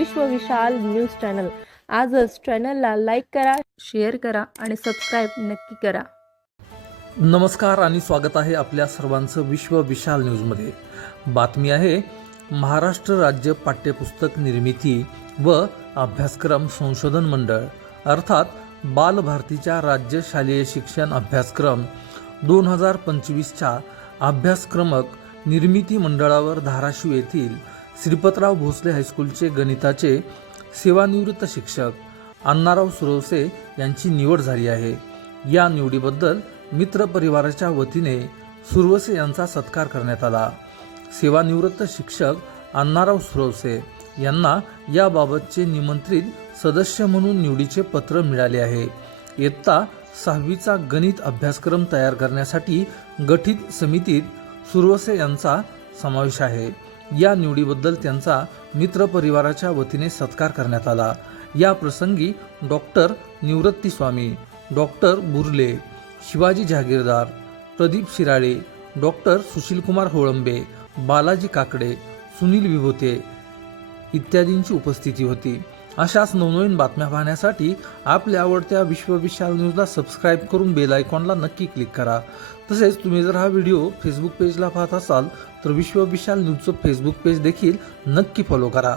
विश्व विशाल news channel. आजच चॅनलला लाईक करा, शेअर करा आणि सबस्क्राईब नक्की करा। नमस्कार आणि स्वागत आहे आपल्या सर्वांचं विश्व विशाल न्यूजमध्ये। बातमी आहे महाराष्ट्र राज्य पाठ्यपुस्तक निर्मिती व अभ्यासक्रम संशोधन मंडळ अर्थात बालभारतीच्या राज्य शालेय शिक्षण अभ्यासक्रम 2025च्या अभ्यासक्रमक निर्मिती मंडळावर धाराशिव येथील श्रीपतराव भोसले हायस्कूलचे गणिताचे सेवानिवृत्त शिक्षक अण्णाराव सुरवसे यांची निवड झाली आहे। या निवडीबद्दल मित्र परिवाराच्या वतीने सुरवसे यांचा सत्कार करण्यात आला। सेवानिवृत्त शिक्षक अण्णाराव सुरवसे यांना याबाबतचे निमंत्रित सदस्य म्हणून निवडीचे पत्र मिळाले आहे। इयत्ता 6वीचा गणित अभ्यासक्रम तयार करण्यासाठी गठीत समितीत सुरवसे यांचा समावेश आहे। या निवडीबद्दल त्यांचा मित्र परिवाराच्या वतीने सत्कार करण्यात आला। या प्रसंगी डॉक्टर निवृत्ती स्वामी, डॉक्टर बुर्ले, शिवाजी जहागीरदार, प्रदीप शिराळे, डॉक्टर सुशीलकुमार होळंबे, बालाजी काकडे, सुनील विभूते इत्यादींची उपस्थिती होती। अशाच नवनवीन बातम्या पाहण्यासाठी आपल्या आवडत्या विश्व विशाल न्यूजला सबस्क्राईब करून बेल आयकॉनला नक्की क्लिक करा। तसेच तुम्ही जर हा व्हिडिओ फेसबुक पेजला पाहत असाल तर विश्व विशाल न्यूजचं फेसबुक पेज देखील नक्की फॉलो करा।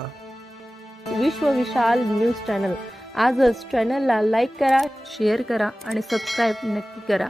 विश्व विशाल न्यूज चॅनल। आजच चॅनलला लाईक करा, शेअर करा आणि सबस्क्राईब नक्की करा।